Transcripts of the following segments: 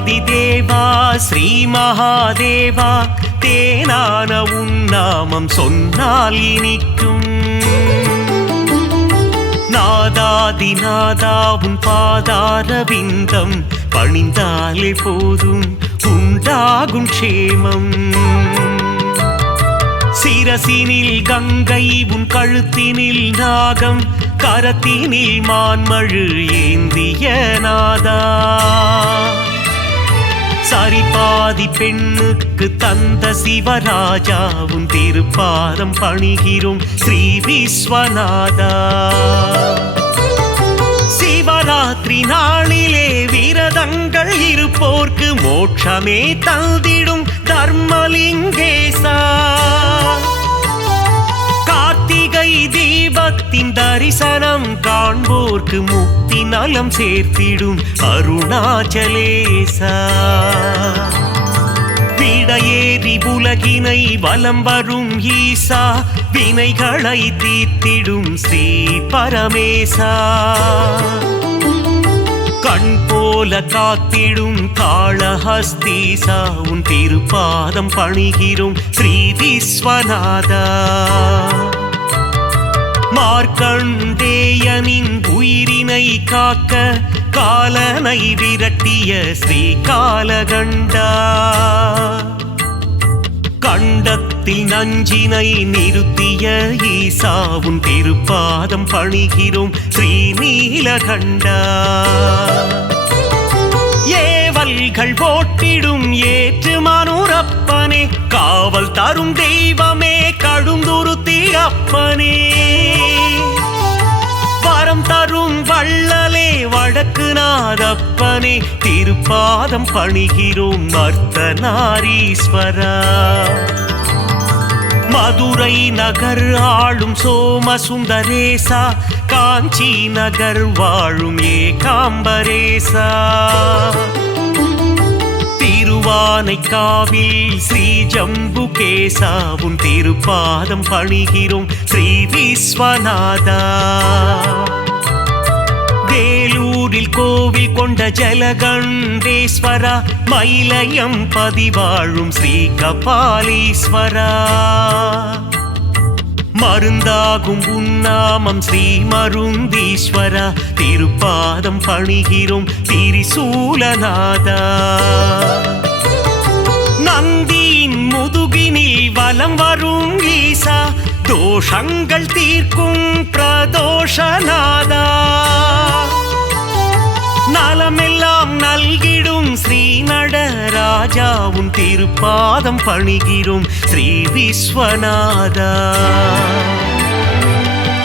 தேவாதிதேவா ஸ்ரீ மகாதேவா தேனான உன் நாமம் சொன்னால் இனிக்கும். நாதாதிநாதா உன் பாதார விந்தம் பணிந்தாலே போதும் உண்டாகும் க்ஷேமம். சிரசினில் கங்கை உன் கழுத்தினில் நாகம் கரத்தினில் மான்மழு ஏந்திய நாதா. சரிபாதி பெண்ணுக்கு தந்த சிவராஜா உன் திருப்பாதம் பணிகிறோம் ஸ்ரீ விஸ்வநாதா. சிவராத்திரி நாளிலே விரதங்கள் இருப்போர்க்கு மோட்சமே தந்திடும் தர்மலிங்கேசா. கார்த்திகை தீபத்தின் தரிசனம் காண்போர்க்கு முக்தி நலம் சேர்த்திடும் அருணாச்சலேசா. விடையேறி உலகினை வலம் வரும் ஈசா வினைகளை தீர்த்திடும் ஸ்ரீ பரமேசா. கண் போல காத்திடும் காளஹஸ்தீசா உன் திருப்பாதம் பணிகிறோம் ஸ்ரீ விஸ்வநாதா. மார்க்கண்டேயனின் உயிரினை காக்க காலனை விரட்டிய ஸ்ரீ காலகண்டா. கண்டத்தில் நஞ்சினை நிறுத்திய ஈசா உன் திருப்பாதம் பணிகிறோம் ஸ்ரீ நீலகண்டா. ஏவல்கள் போட்டிடும் ஏற்று மனுரப்பனே காவல் தரும் தெய்வமே கடுந்துருத்தி அப்பனே. வரம் தரும் வள்ளலே வடக்கு நாதப்பனே திருப்பாதம் பணிகிறோம் அர்த்தநாரீஸ்வரா. மதுரை நகர் ஆளும் சோமசுந்தரேசா காஞ்சி நகர் வாழும் ஏகாம்பரேசா. திருவானைக்காவில் ஸ்ரீ ஜம்புகேசா உன் திருப்பாதம் பணிகிறோம் ஸ்ரீ விஸ்வநாதா. வேலூரில் கோவில் கொண்ட ஜலகண்டேஸ்வரா மயிலயம் பதிவாழும் ஸ்ரீ கபாலீஸ்வரா. மருந்தாகும் உன்னாமம் ஸ்ரீ மருந்தீஸ்வரா திருப்பாதம் பணிகிறோம் திரிசூலநாதா. நந்தியின் முதுகினில் வலம் வரும் ஈசா தோஷங்கள் தீர்க்கும் பிரதோஷநாதா. நலமெல்லாம் நல்கிடும் ஸ்ரீ நடராஜா உன் திருப்பாதம் பணிகிறோம் ஸ்ரீ விஸ்வநாதா.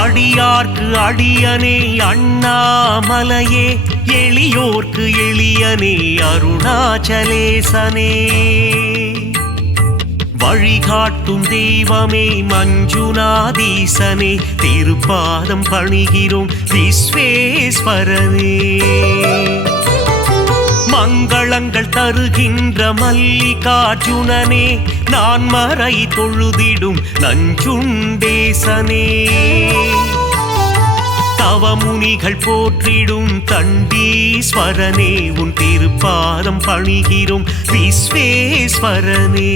அடியார்க்கு அடியனே அண்ணாமலையே எளியோர்க்கு எளியனே அருணாச்சலேசனே. வழிகாட்டும் தெய்வமே மஞ்சுநாதீசனே திருப்பாதம் பணிகிறோம் விஸ்வேஸ்வரனே. மங்களங்கள் தருகின்ற மல்லிகார்ஜுனனே நான் மறை தொழுதிடும் நஞ்சுண்டேசனே. தவமுனிகள் போற்றிடும் தண்டீஸ்வரனே உன் திருப்பாதம் பணிகிறோம் விஸ்வேஸ்வரனே.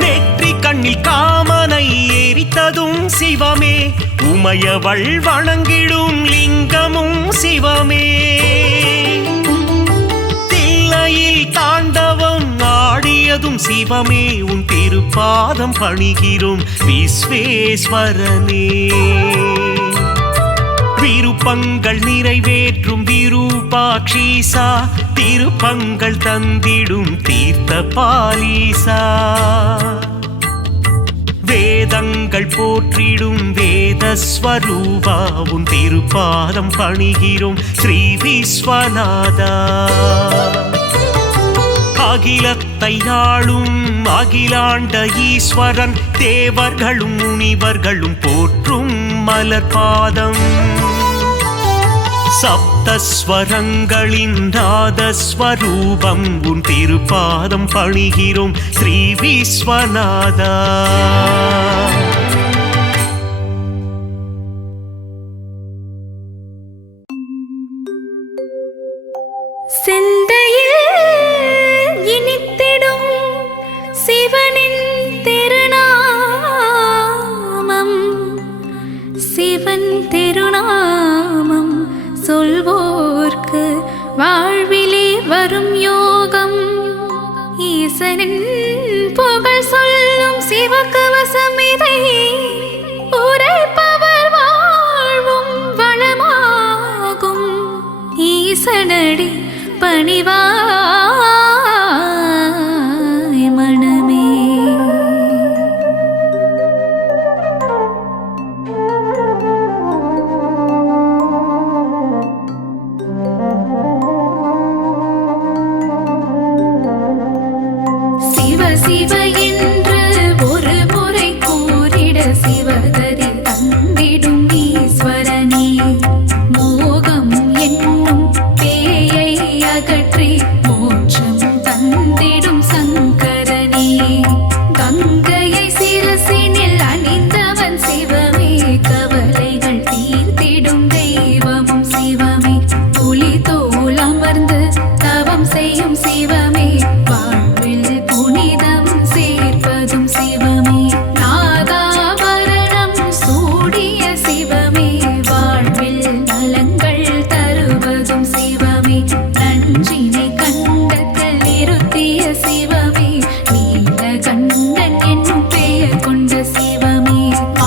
நெற்றி கண்ணில் காமனை எரித்ததும் சிவமே உமையவள் வணங்கிடும் லிங்கமும் சிவமே. தில்லையில் தாண்டவம் ஆடியதும் சிவமே உன் திருப்பாதம் பணிகிறோம் விஸ்வேஸ்வரனே. விருப்பங்கள் நிறைவேற்றும் விரூபாட்சீசா திருப்பங்கள் தந்திடும் தீர்த்த பாலீசா. வேதங்கள் போற்றிடும் வேதஸ்வரூபா உன் திருப்பாதம் பணிகிறோம் ஸ்ரீ விஸ்வநாதா. அகிலத்தை ஆளும் அகிலாண்ட ஈஸ்வரன் தேவர்களும் முனிவர்களும் போற்றும் மலர்பாதம். சப்தஸ்வரங்களின் நாதஸ்வரூபம் உன் திருப்பாதம் பணிகிறோம் ஸ்ரீ விஸ்வநாதா. ஈசனின் புகழ் சொல்லும் சிவகவசம் இதை உரைப்பவர் வாழ்வும் வளமாகும். ஈசனடி பணிவாய் மனமே. சிவ சிவ என்று ஒரு முறை கூறிட சிவகதி தந்திடும் ஈஸ்வரனே. மோகம் என்னும் பேயை அகற்றி மோட்சம் தந்திடும் சங்கரனே. கங்கையை சிரசினில் அணிந்தவன் சிவமே. கவலைகள் தீர்த்திடும் தெய்வமும் சிவமே. புலி தோல் அமர்ந்து தவம் செய்யும் சிவமே. வாழ்வில் புனிதம் சேர்ப்பதும் சிவமே. நாகாபரணம் சூடிய சிவமே. வாழ்வில் நலங்கள் தருவதும் சிவமே. நஞ்சினை கண்டத்தில் நிறுத்திய சிவமே. நீலகண்டன் என்னும் பெயர் கொண்ட சிவமே.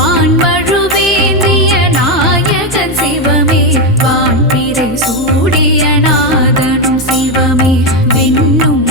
ஆண்மழுவேந்திய நாயகன் சிவமே. வான்பிறை சூடிய நாதனும் சிவமே. விண்ணும்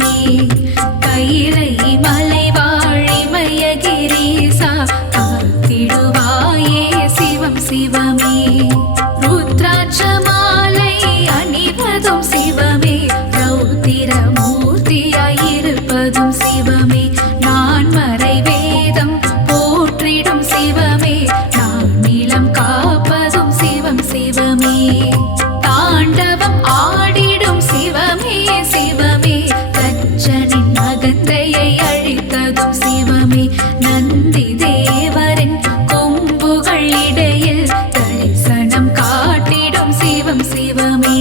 சிவமே கைலை மலைவாழ் இமயகிரீசா காத்திடுவாயே சிவம் சிவமே ருத்ராட்ச மாலை அணிவதும் சிவமே ரௌத்திர மூர்த்தியாயிருப்பதும் சிவமே நான் மறை வேதம் போற்றிடும் சிவமே நான் நிலம் காப்பதும் சிவம் சிவமே தாண்டவம் ஆடிடும் சிவமே சிவமே தச்சனின் அகந்தையை அழித்ததும் சிவமே நந்தி தேவரின் கொம்புகள் இடையில் தரிசனம் காட்டிடும் சிவம் சிவமே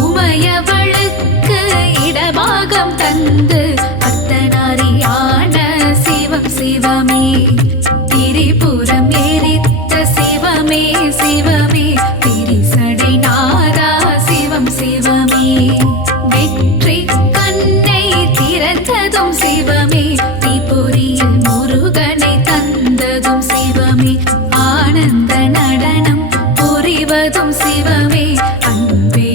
உமையவளுக்கு இடபாகம் தந்து அர்த்தநாரியான சிவம் சிவமே திரிபுரம் எரித்த சிவமே சிவமே திரிசடை நாதா சிவம் சிவமே வெற்றி கண்ணை திறந்ததும் சிவமே தீபொறியில் முருகனை தந்ததும் சிவமே ஆனந்த நடனம் புரிவதும் சிவமே அன்பே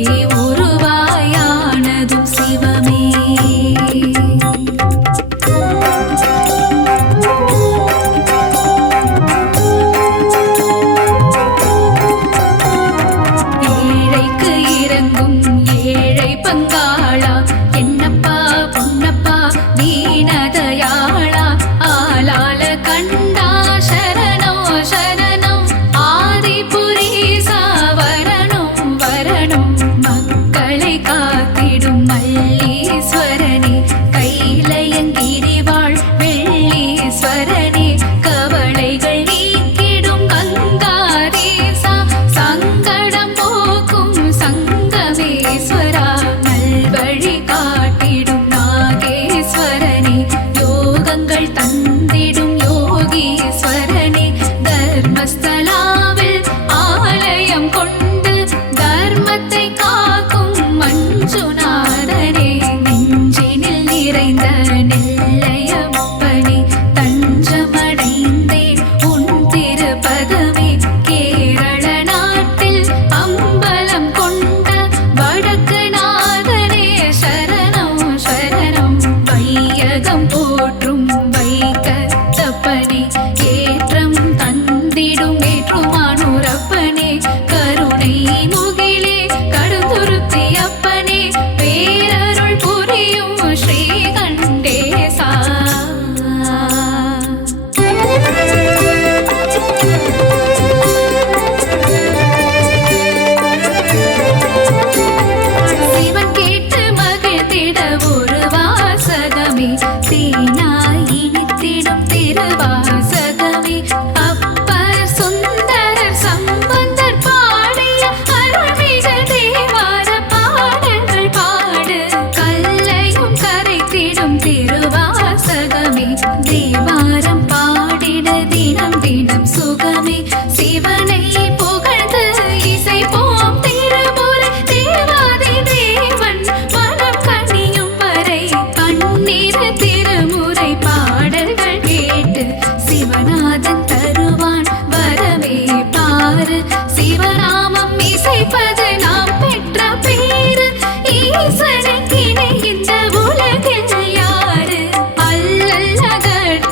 உருவாயானதும் சிவமே ஏழைக்கு இறங்கும் ஏழை பங்காளா என்னப்பா பொன்னப்பா தீனதயாளா ஆலால கண்டா சரணோ சரணம் ஆதிபுரீசா வரணும் வரணும் மக்களை காத்திடும் மல்லீஸ்வரனே கைலையங்கிரிவாழ் வெள்ளீஸ்வரனே கவலைகள் நீக்கிடும் கங்காதேசா சங்கடம் போக்கும் சங்கமேஸ்வரா நல்வழி காட்டிடும் நாகேஸ்வரனே யோகங்கள் தந்திடும் யோகீஸ்வரனே தர்மஸ்தலாவில் ஆலயம் கொண்டு தர்மத்தை காக்கும் மஞ்சுநாதனே நெஞ்சினில் நிறைந்த நெல்லையப்பனே தஞ்சமடைந்தேன் உன் திருப்பதமே கேரள நாட்டில் அம்பலம் கொண்ட வடக்கு நாதனே சரணம் சரணம் வையகம் போற்றும் வைக்கத்தப்பனே ஏற்றம் தந்திடும் ஏற்றுமானூரப்பனே கருணை முகிலே கடுந்துருத்தி அப்பனே பேரருள் புரியும் ஸ்ரீகண்டேசா சிவன் கேட்டு மகிழ்ந்திட ஒரு வாசகமே தேனாய் இனித்திடும் திருவாசகமே அப்பர் சுந்தரர் சம்பந்தர் பாடிய அருள்மிகு தேவார பாடல்கள் பாடு கல்லையும் கரைத்திடும் திருவாசகமே தேவாரம் பாடிட தினம் தினம் சுகமே சிவனை புகழ்ந்து இசைப்போம் திருமுறை தேவாதி தேவன் மனம் கனியும் வரை பன்னிரு திருமுறை பாடல்கள் கேட்டு சிவநாதன் தருவான் வரவே பாரு சிவநாமம் இசைப்பது நாம் பெற்ற பேரு ஈசனுக்கிணை இந்த உலகில் யாரு அல்லல் அகற்ற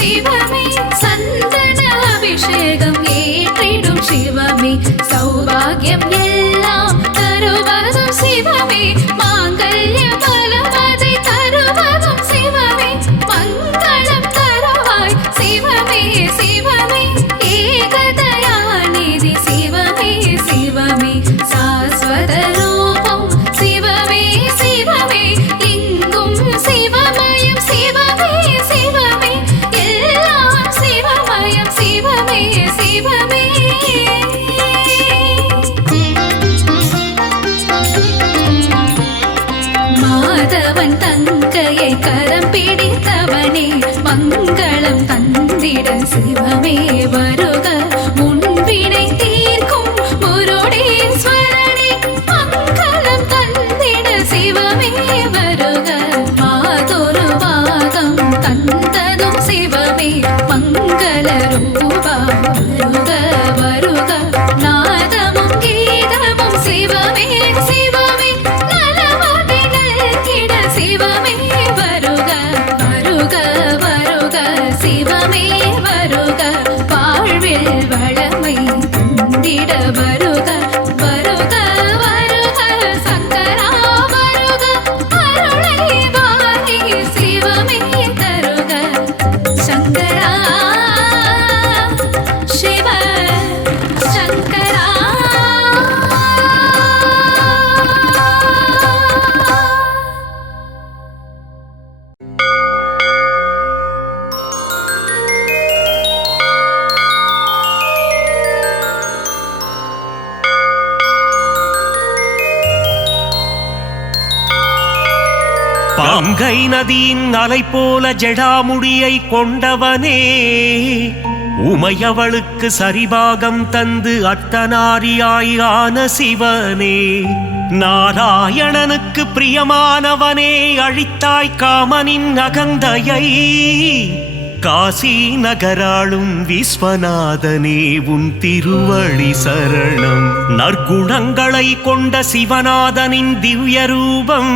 சிவமே சந்தன அபிஷேகம் ஏற்றிடும் சிவமே சௌபாகியம் எல்லாம் தருவதும் சிவமே மாங்கல்ய பலமதை தருவதும் சிவமே மங்களம் தருவாய் சிவமே சிவமே ஏகதயாநிதி சிவமே சிவமே சாஸ்வத ரூபம் சிவமே சிவமே எங்கும் சிவமயம் சிவமே சிவமே எல்லாம் சிவமயம் சிவமே சிவமே மாதவன் தங்கையை கரம் பிடித்தவனே மங்களம் தந்திட சிவமே வருக முன்பினை தீர்க்கும் முருடேஸ்வரனே மங்களம் தந்திட சிவமே வருக மாதொரு பாகம் தந்ததும் சிவமே மங்கள ரூபா வருக வருக நாதமும் கீதமும் சிவமே சிவமே நலமதை நல்கிட சிவமே வருக வருக வருக சிவமே வருக வாழ்வில் வளமை தந்திட வருக வருக வருக சங்கரா வருக அருளை வாரி சிவமே தருக சங்கரா சிவ சங்கரா பங்கை நதியின் அலை போல ஜடாமுடியை கொண்டவனே உமையவளுக்கு சரிபாகம் தந்து அர்த்தநாரியாய் ஆன சிவனே நாராயணனுக்கு பிரியமானவனே அழித்தாய் காமனின் அகந்தையை காசி நகராளும் விஸ்வநாதனே உன் திருவடி சரணம் நற்குணங்களை கொண்ட சிவநாதனின் திவ்ய ரூபம்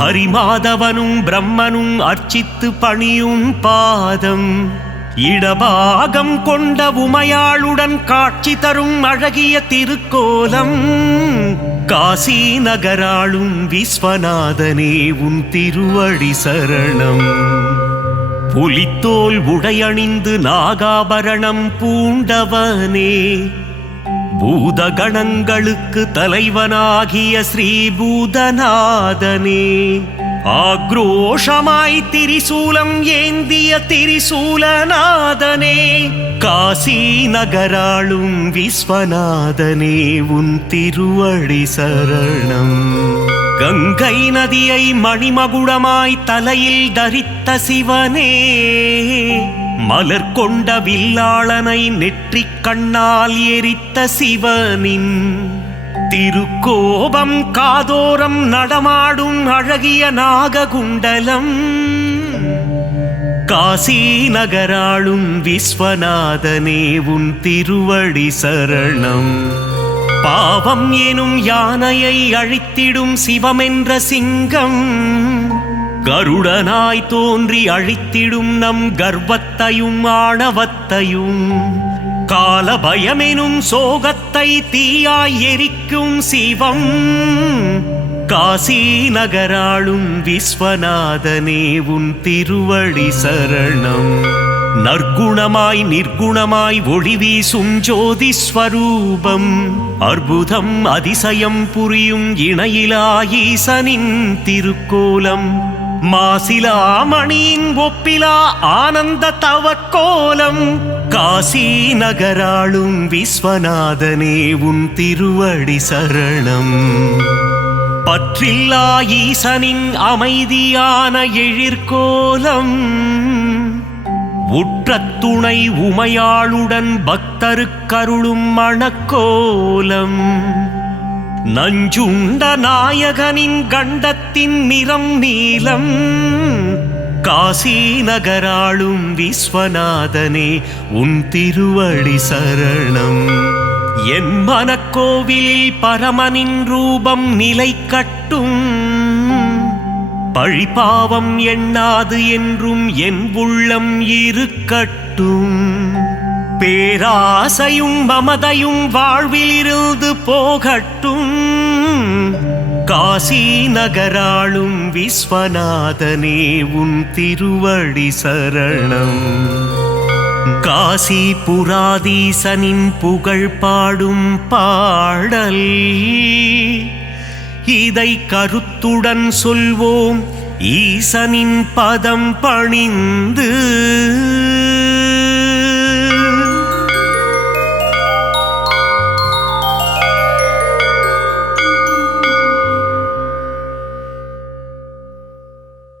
ஹரிமாதவனும் பிரம்மனும் அர்ச்சித்து பணியும் பாதம் இடபாகம் கொண்ட உமையாளுடன் காட்சி தரும் அழகிய திருக்கோலம் காசி நகராளும் விஸ்வநாதனே உன் திருவடி சரணம் புலித்தோல் உடையணிந்து நாகாபரணம் பூண்டவனே பூதகணங்களுக்கு தலைவனாகிய ஸ்ரீபூதநாதனே ஆக்ரோஷமாய் திரிசூலம் ஏந்திய திரிசூலநாதனே காசி நகராளும் விஸ்வநாதனே உன் திருவடி சரணம் கங்கை நதியை மணிமகுடமாய் தலையில் தரித்த சிவனே மலர் கொண்ட வில்லாளனை நெற்றிக் கண்ணால் எரித்த சிவனின் திருக்கோபம் காதோரம் நடமாடும் அழகிய நாககுண்டலம் காசி நகராளும் விஸ்வநாதனே உன் திருவடி சரணம் பாவம் எனும் யானையை அழித்திடும் சிவமென்ற சிங்கம் கருடனாய் தோன்றி அழித்திடும் நம் கர்வத்தையும் ஆணவத்தையும் கால பயமெனும் சோகத்தை தீயாய் எரிக்கும் சிவம் காசி நகராளும் விஸ்வநாதனே உன் திருவடி சரணம் நற்குணமாய் நிர்குணமாய் ஒளி வீசும் ஜோதி ஸ்வரூபம் அற்புதம் அதிசயம் புரியும் இணையிலா ஈசனின் திருக்கோலம் மாசிலாமணியின் ஒப்பிலா ஆனந்த தவக்கோலம் காசி நகராளும் விஸ்வநாதனே உன் திருவடி சரணம் பற்றில்லா ஈசனின் அமைதியான எழிற்கோலம் உற்ற துணை உமையாளுடன் பக்தருக்கருளும் மணக்கோலம் நஞ்சுண்ட நாயகனின் கண்டத்தின் நிறம் நீலம் காசி நகராளும் விஸ்வநாதனே உன் திருவடி சரணம் என் மனக்கோவிலில் பரமனின் ரூபம் நிலை கட்டும் பழிபாவம் எண்ணாது என்றும் என் உள்ளம் இருக்கட்டும். பேராசையும் மமதையும் வாழ்வில் இருந்து போகட்டும். காசி நகராளும் விஸ்வநாதனே உன் திருவடி சரணம். காசி புராதீசனின் புகழ் பாடும் பாடல் இதை கருத்துடன் சொல்வோம் ஈசனின் பதம் பணிந்து.